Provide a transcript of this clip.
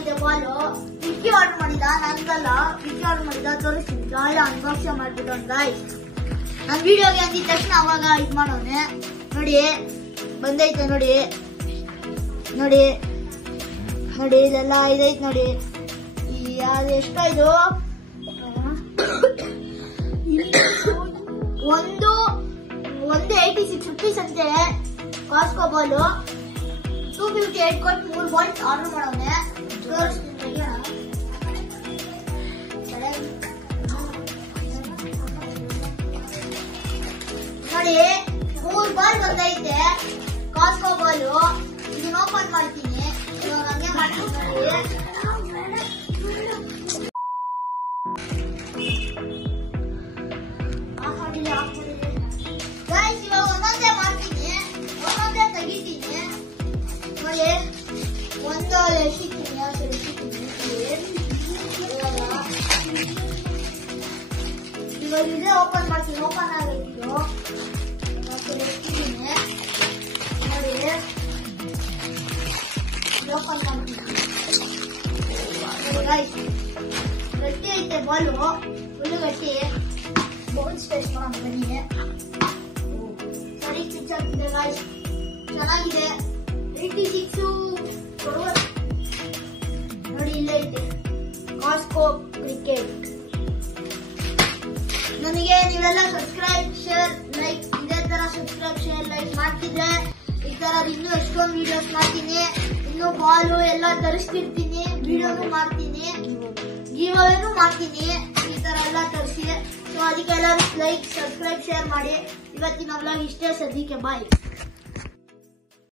ಆಗಿದೆ ಬಾಲು. ವಿಕ್ಕಿ ಆರ್ಡರ್ ಮಾಡಿದ, ನಂದಲ್ಲ. ವಿಕ್ಕಿ ಆರ್ಡರ್ ಮಾಡಿದ, ತೋರಿಸ್ತೀನಿ. ಗಾಯ ಅನ್ಬಾಕ್ಸಿಂಗ್ ಮಾಡ್ಬಿಟ್ಟು ಗಾಯ್ಸ್. ನನ್ ವಿಡಿಯೋಗೆ ಅಂದಿದ ತಕ್ಷಣ ಅವಾಗ ಇದ್ ಮಾಡೋನೆ. ನೋಡಿ ಬಂದೈತೆ ನೋಡಿ ನೋಡಿ ನೋಡಿ ಇದೆಲ್ಲ ಇದೈತೆ ನೋಡಿ. ಅದು ಎಷ್ಟೋ ಇದು ಒಂದು 86 rupees ಅಂತೆ. ಕಾಸ್ಕೋ ಬಾಲು 258 ಕೊಟ್ಟು 3 ಬಾಲ್ ಆರ್ಡರ್ ಮಾಡೋನೆ. ನೋಡಿ 3 ಬಾಲ್ ಬಂದೈತೆ ಕಾಸ್ಕೋ ಬಾಲು. ಇದನ್ನ ಓಪನ್ ಮಾಡ್ತೀನಿ. ಇವಾಗ ಹಂಗೆ ಮಾಡ್ತೀನಿ. ಗೈಸ್ ಇವಾಗ ಒಂದೊಂದೇ ಮಾಡ್ತೀನಿ, ಒಂದೊಂದೇ ತೆಗಿತೀನಿ. ನೋಡಿ ಒಂದು ಎಸಿತೀನಿ, ಇವಾಗ ಇದೇ ಓಪನ್ ಮಾಡ್ತೀನಿ. ಓಪನ್ ಆಗಿತ್ತು ಎಸ್ತೀನಿ. ನೋಡಿ ಓಪನ್ ಮಾಡ್ತೀನಿ. ಗೈಸ್ ಗಟ್ಟಿ ಐತೆ ಬಾಲು, ಫುಲ್ ಗಟ್ಟಿ. ಬೋನ್ಸ್ ಟೆಸ್ಟ್ ಮಾಡೋಣ ಬನ್ನಿ. ಸರಿ ಸ್ಟಿಚ್ ಆಗ್ತಿದೆ ಗೈಸ್, ಚೆನ್ನಾಗಿದೆ. 86 ಕೊಡುವ ನೋಡಿ ಇಲ್ಲೇ ಐತೆ ಕಾಸ್ಕೋ ಕ್ರಿಕೆಟ್. ನನಗೆ ನೀವೆಲ್ಲ ಸಬ್ಸ್ಕ್ರೈಬ್ ಶೇರ್ ಲೈಕ್ ಇದೇ ತರ ಸಬ್ಸ್ಕ್ರೈಬ್ ಶೇರ್ ಲೈಕ್ ಮಾಡ್ತಿದ್ರೆ ಈ ತರ ಇನ್ನೂ ಎಷ್ಟೊಂದು ವಿಡಿಯೋಸ್ ಮಾಡ್ತೀನಿ. ಇನ್ನು ಬಾಲು ಎಲ್ಲ ತರಿಸ್ತಿರ್ತೀನಿ, ವಿಡಿಯೋನು ಮಾಡ್ತೀನಿ, ಗಿವ್ ಅವೇನು ಮಾಡ್ತೀನಿ. ಈ ತರ ಎಲ್ಲ ತರಿಸಿ. ಸೊ ಅದಕ್ಕೆ ಎಲ್ಲರೂ ಲೈಕ್ ಸಬ್ಸ್ಕ್ರೈಬ್ ಶೇರ್ ಮಾಡಿ. ಇವತ್ತಿನ ವ್ಲಾಗ್ ಇಷ್ಟೇ, ಸದ್ಯಕ್ಕೆ ಬಾಯ್.